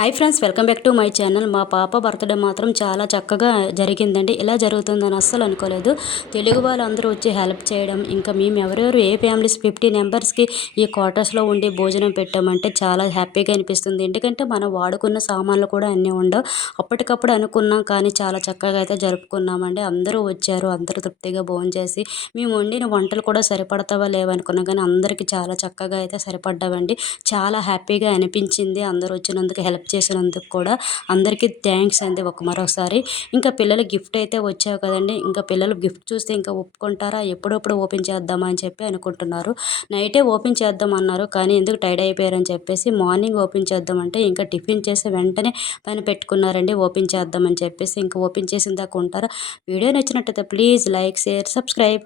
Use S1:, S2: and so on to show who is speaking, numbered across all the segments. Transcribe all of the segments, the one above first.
S1: Hi friends welcome back to my channel. మా పాప birthday మాత్రం చాలా చక్కగా జరిగిందండి. ఇలా జరుగుతుందని అస్సలు అనుకోలేదు. తెలుగు వాళ్ళందరూ వచ్చి హెల్ప్ చేయడం ఇంకా మేము ఎవరెవరు ఏ ఫ్యామిలీస్ ఫిఫ్టీ మెంబర్స్కి ఈ క్వార్టర్స్లో ఉండి భోజనం పెట్టామంటే చాలా హ్యాపీగా అనిపిస్తుంది. ఎందుకంటే మనం వాడుకున్న సామాన్లు కూడా అన్నీ ఉండవు. అప్పటికప్పుడు అనుకున్నాం కానీ చాలా చక్కగా అయితే జరుపుకున్నామండి. అందరూ వచ్చారు అందరూ తృప్తిగా భోజనం చేసి మేము వండిన వంటలు కూడా సరిపడతావా లేవనుకున్నాం కానీ అందరికీ చాలా చక్కగా అయితే సరిపడ్డామండి చాలా హ్యాపీగా అనిపించింది అందరూ వచ్చినందుకు హెల్ప్ చేసినందుకు కూడా అందరికీ థ్యాంక్స్ అండి ఒక మరోసారి. ఇంకా పిల్లలు గిఫ్ట్ అయితే వచ్చావు కదండి. ఇంకా పిల్లలు గిఫ్ట్ చూస్తే ఇంకా ఒప్పుకుంటారా? ఎప్పుడప్పుడు ఓపెన్ చేద్దామా అని చెప్పి అనుకుంటున్నారు. నైటే ఓపెన్ చేద్దాం అన్నారు. కానీ ఎందుకు టైడ్ అయిపోయారని చెప్పేసి మార్నింగ్ ఓపెన్ చేద్దామంటే ఇంకా టిఫిన్ చేసి వెంటనే పని పెట్టుకున్నారండి. ఓపెన్ చేద్దామని చెప్పేసి ఇంకా ఓపెన్ చేసిన దాకా ఉంటారా? వీడియో నచ్చినట్టయితే ప్లీజ్ లైక్ షేర్ సబ్స్క్రైబ్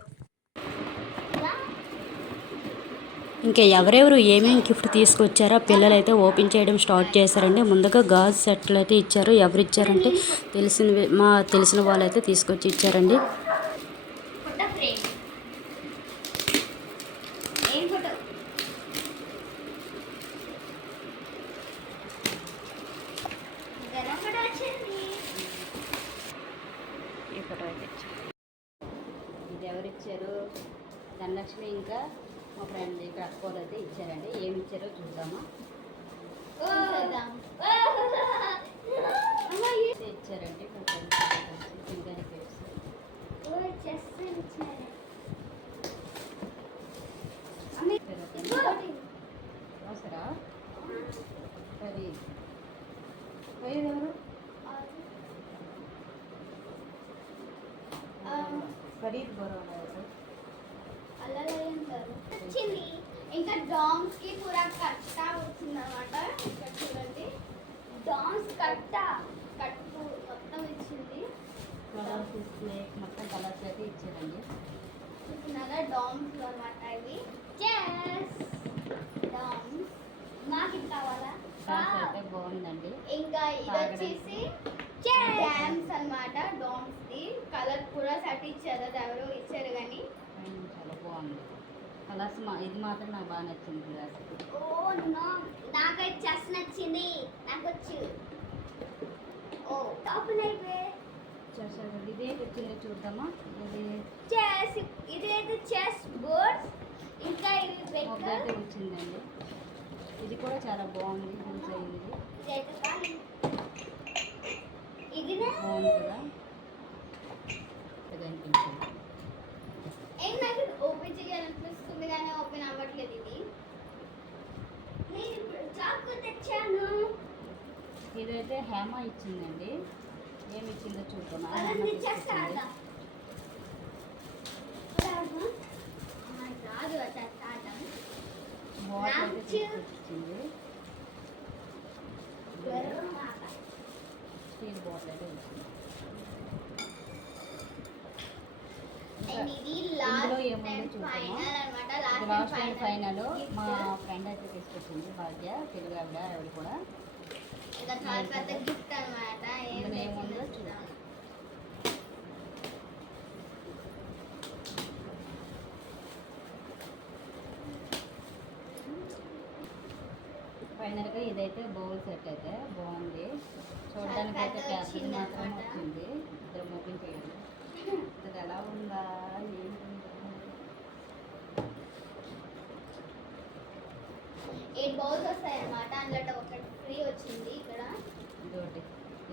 S1: ఇంకా ఎవరెవరు ఏమేమి గిఫ్ట్ తీసుకొచ్చారో పిల్లలు అయితే ఓపెన్ చేయడం స్టార్ట్ చేశారండి. ముందుగా గాజు సెట్లు అయితే ఇచ్చారు. ఎవరు ఇచ్చారంటే తెలిసిన మా తెలిసిన వాళ్ళు అయితే తీసుకొచ్చి ఇచ్చారండి. ఇది ఎవరు ఇచ్చారు. ధనలక్ష్మి ఇంకా? మా ఫ్రెండ్ ఇక్కడ అక్కోలు అయితే ఇచ్చారండి. ఏమి ఇచ్చారో చూద్దామా? ఇచ్చారండి మా ఫ్రెండ్స్
S2: ఇదిగో.
S1: అవసరా సరే. పోయేది ఎవరు ఫరీద్ బరోడా ఎవరు
S2: అల్లలే అంటారు. వచ్చింది ఇంకా డామ్స్కి పూరా కట్ట వచ్చింది అనమాట ఇక్కడ చూడండి. డామ్స్ కట్ట కట్టు మొత్తం ఇచ్చింది.
S1: కలర్స్ డిస్ప్లే మొత్తం కలర్స్ అయితే ఇచ్చారండి.
S2: చూస్తున్నారా? డామ్స్ అనమాట ఇవి. డామ్స్ నాకు ఇది కావాలా?
S1: బాగుందండి.
S2: ఇంకా ఇది వచ్చేసి డామ్స్ అన్నమాట డామ్స్ ది. కలర్ కూడా సెట్ ఇచ్చారు ఎవరో ఇచ్చారు కానీ.
S1: చాలా బాగుంది. కలర్స్ మా ఇది మాత్రం నాకు బాగా నచ్చింది గ్లాస్
S2: ఓ నో నాకైతే చెస్ నచ్చింది. నాకు వచ్చు ఓ టాప్ లైవే
S1: చూసారు ఇదే వచ్చింది చూద్దామా? ఇది
S2: చెస్ ఇది అయితే చెస్ బోర్డ్స్ ఇంకా
S1: అయితే వచ్చిందండి. ఇది కూడా చాలా బాగుంది యూజ్ అయింది
S2: ఇది అయితే కానీ ఇది
S1: బాగుంది కదా ఇది అనిపించింది
S2: ఏం నాకు ఓపెన్ చేయాలనిపిస్తుంది కానీ ఓపెన్ అవ్వట్లేదు ఇది నేను ఇప్పుడు చాకు తెచ్చాను
S1: ఇదైతే హేమ ఇచ్చిందండి. ఏమి ఇచ్చిందో చూద్దాం బాటిల్ అయితే స్టీల్ బాటిల్ అయితే ఇచ్చింది. ఇందులో ఏముందో చూద్దామా?
S2: ఫైనల్ లాస్ట్
S1: అండ్ మా ఫ్రెండ్ అయితే తీసుకొచ్చింది భాగ్య తెలుగు ఆవిడ ఆవిడ కూడా.
S2: ఇంకా చాలా పెద్ద గిఫ్ట్ అన్నమాట. ఏం
S1: చూద్దాం. ఫైనల్గా ఇదైతే బౌల్ సెట్ అయితే బాగుంది. చూడడానికి అయితే
S2: వచ్చింది
S1: మాత్రం. వచ్చింది. ఇద్దరు ఓపెన్ చేయండి. ఇది ఎలా ఉందా?
S2: ఎయిట్ బౌల్స్ వస్తాయి అన్నమాట. అందులో ఒకటి ఫ్రీ వచ్చింది ఇక్కడ.
S1: ఇదొకటి.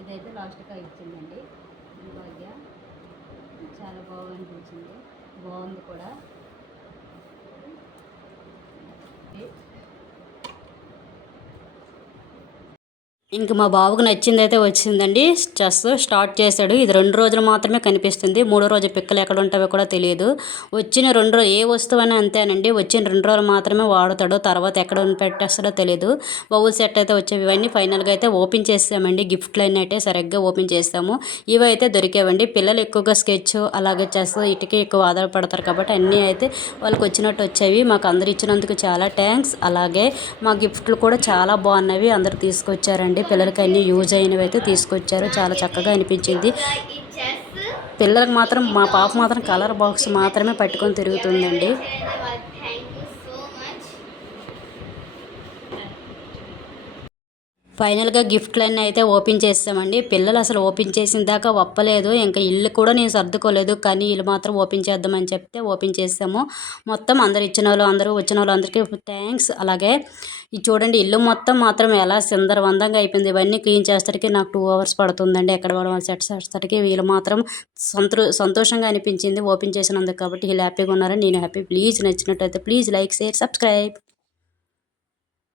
S1: ఇదైతే లాస్ట్గా ఇచ్చిందండి భాగ్య చాలా బాగనిపించింది బాగుంది కూడా. ఇంక మా బాబుకు నచ్చింది అయితే వచ్చిందండి. చెస్ స్టార్ట్ చేశాడు. ఇది రెండు రోజులు మాత్రమే కనిపిస్తుంది. మూడో రోజు పిక్కలు ఎక్కడ ఉంటావో కూడా తెలియదు. వచ్చిన రెండు రోజు ఏ వస్తువు అంతేనండి. వచ్చిన రెండు రోజులు మాత్రమే వాడుతాడు. తర్వాత ఎక్కడ పెట్టేస్తాడో తెలియదు. బౌల్ సెట్ అయితే వచ్చేవి ఇవన్నీ ఫైనల్గా అయితే ఓపెన్ చేసామండి గిఫ్ట్లు అన్నీ అయితే సరిగ్గా ఓపెన్ చేస్తాము ఇవి అయితే దొరికేవండి. పిల్లలు ఎక్కువగా స్కెచ్ అలాగే చెస్ ఇటుకి ఎక్కువ ఆధారపడతారు కాబట్టి అన్నీ అయితే వాళ్ళకి వచ్చినట్టు వచ్చేవి. మాకు అందరు ఇచ్చినందుకు చాలా థ్యాంక్స్ అలాగే మా గిఫ్ట్లు కూడా చాలా బాగున్నవి అందరు తీసుకొచ్చారండి. పిల్లలకి అన్నీ యూజ్ అయినవి అయితే తీసుకొచ్చారు. చాలా చక్కగా అనిపించింది. పిల్లలకు మాత్రం మా పాప మాత్రం కలర్ బాక్స్ మాత్రమే పట్టుకొని తిరుగుతుందండి. ఫైనల్గా గిఫ్ట్లన్నీ అయితే ఓపెన్ చేసామండి పిల్లలు అసలు ఓపెన్ చేసిన దాకా ఒప్పలేదు. ఇంకా ఇల్లు కూడా నేను సర్దుకోలేదు. కానీ ఇల్లు మాత్రం ఓపెన్ చేద్దామని చెప్తే ఓపెన్ చేసాము. మొత్తం అందరు ఇచ్చిన వాళ్ళు అందరూ వచ్చిన వాళ్ళు అందరికీ థ్యాంక్స్ అలాగే ఇది చూడండి ఇల్లు మొత్తం మాత్రం ఎలా సుందరవందంగా అయిపోయింది. ఇవన్నీ క్లీన్ చేసేసరికి నాకు టూ అవర్స్ పడుతుందండి. ఎక్కడ పడవాలి సెట్ చేసేసరికి వీళ్ళు మాత్రం సంతృ సంతోషంగా అనిపించింది ఓపెన్ చేసినందుకు. కాబట్టి వీళ్ళు హ్యాపీగా ఉన్నారని నేను హ్యాపీ. ప్లీజ్ నచ్చినట్టయితే ప్లీజ్ లైక్ షేర్ సబ్స్క్రైబ్.